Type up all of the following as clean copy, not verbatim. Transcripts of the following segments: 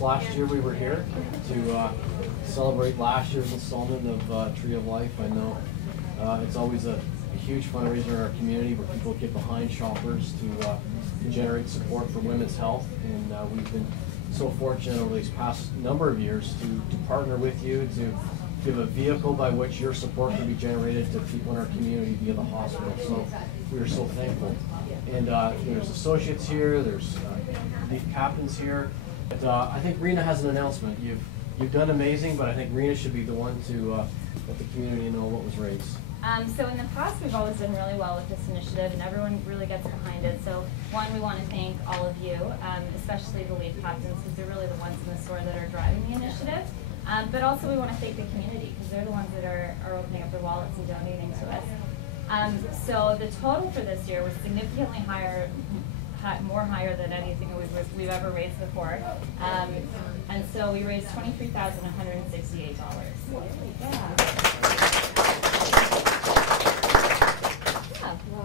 Just last year we were here to celebrate last year's installment of Tree of Life. I know it's always a huge fundraiser in our community where people get behind shoppers to generate support for women's health, and we've been so fortunate over these past number of years to partner with you to give a vehicle by which your support can be generated to people in our community via the hospital. So we are so thankful. And there's associates here, there's lead captains here. But I think Rena has an announcement. You've done amazing, but I think Rena should be the one to let the community know what was raised. So in the past, we've always done really well with this initiative, and everyone really gets behind it. So one, we want to thank all of you, especially the lead captains, because they're really the ones in the store that are driving the initiative. But also we want to thank the community, because they're the ones that are opening up their wallets and donating to us. So the total for this year was significantly higher, more higher than anything we've ever raised before. And so we raised $23,168. Yeah.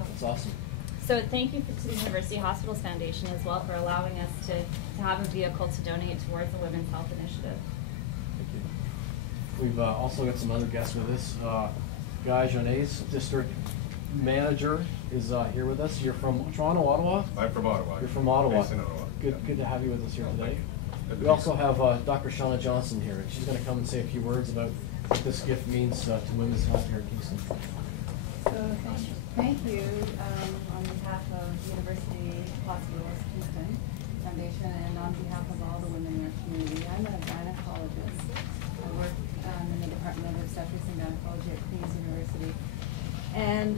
That's awesome. So thank you to the University Hospitals Foundation as well for allowing us to have a vehicle to donate towards the Women's Health Initiative. Thank you. We've also got some other guests with us. Guy Jones, District Manager, is here with us. You're from Toronto, Ottawa? I'm from Ottawa. You're from Ottawa. Based in Ottawa. Good to have you with us here today. We also have Dr. Shauna Johnson here, and she's going to come and say a few words about what this gift means to women's health here in Kingston. So thank you on behalf of University Hospitals Kingston Foundation and on behalf of all the women in our community. I'm a gynecologist. I work in the Department of Obstetrics and Gynecology at Queen's University. And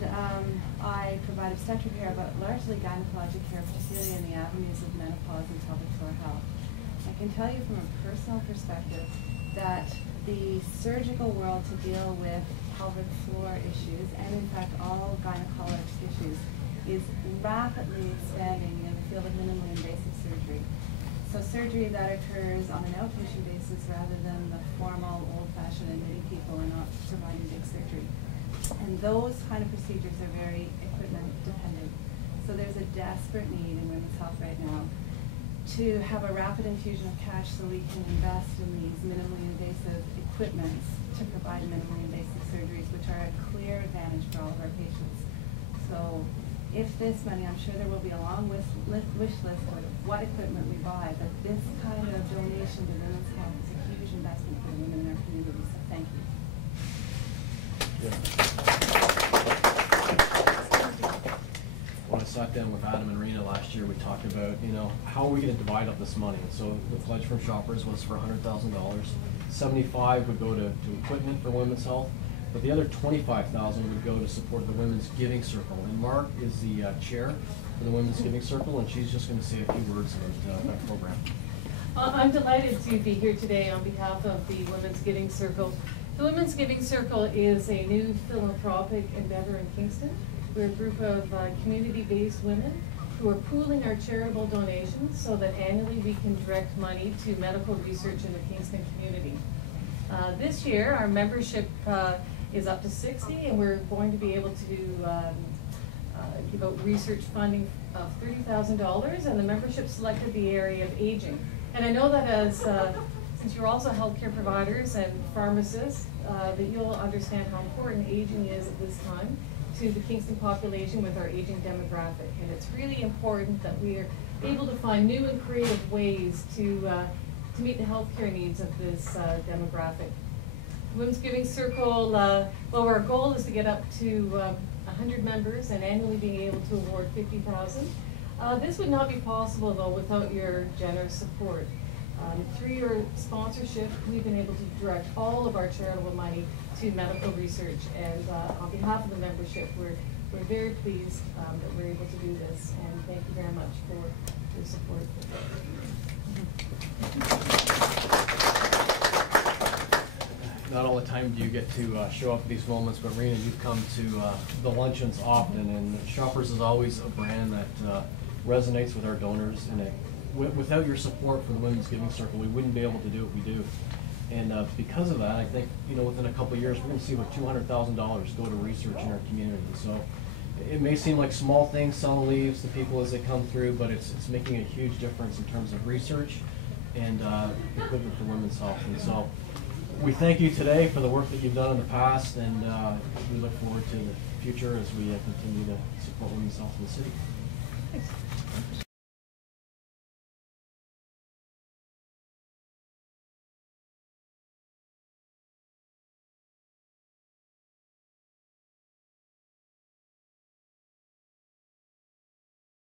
I provide obstetric care, but largely gynecologic care, particularly in the avenues of menopause and pelvic floor health. I can tell you from a personal perspective that the surgical world to deal with pelvic floor issues, and in fact all gynecologic issues, is rapidly expanding in the field of minimally invasive surgery. So surgery that occurs on an outpatient basis rather than the formal, old-fashioned, admitting people and not providing big surgery. And those kind of procedures are very equipment dependent. So there's a desperate need in women's health right now to have a rapid infusion of cash so we can invest in these minimally invasive equipments to provide minimally invasive surgeries, which are a clear advantage for all of our patients. So if this money, I'm sure there will be a long wish list of what equipment we buy, but this kind of donation to women's health is a huge investment for the women in our community, so thank you. Yeah. When I sat down with Adam and Rena last year, we talked about, how are we going to divide up this money? And so the pledge from shoppers was for $100,000. 75 would go to equipment for women's health, but the other 25,000 would go to support the Women's Giving Circle. And Mart is the chair for the Women's Giving Circle, and she's just going to say a few words about that program. I'm delighted to be here today on behalf of the Women's Giving Circle. The Women's Giving Circle is a new philanthropic endeavor in Kingston. We're a group of community-based women who are pooling our charitable donations so that annually we can direct money to medical research in the Kingston community. This year, our membership is up to 60, and we're going to be able to give out research funding of $30,000, and the membership selected the area of aging. And I know that as since you're also healthcare providers and pharmacists, that you'll understand how important aging is at this time to the Kingston population with our aging demographic. And it's really important that we are able to find new and creative ways to meet the healthcare needs of this demographic. Women's Giving Circle, well, our goal is to get up to 100 members and annually being able to award $50,000. This would not be possible, though, without your generous support. Through your sponsorship, we've been able to direct all of our charitable money to medical research, and on behalf of the membership, we're very pleased that we're able to do this, and thank you very much for your support. Not all the time do you get to show up at these moments, but Rena, you've come to the luncheons often, and Shoppers is always a brand that resonates with our donors, and without your support for the Women's Giving Circle, we wouldn't be able to do what we do. And because of that, I think, within a couple of years, we're going to see about $200,000 go to research in our community. So it may seem like small things, selling leaves to people as they come through, but it's making a huge difference in terms of research and equipment for women's health. And so we thank you today for the work that you've done in the past, and we look forward to the future as we continue to support women's health in the city. Thanks.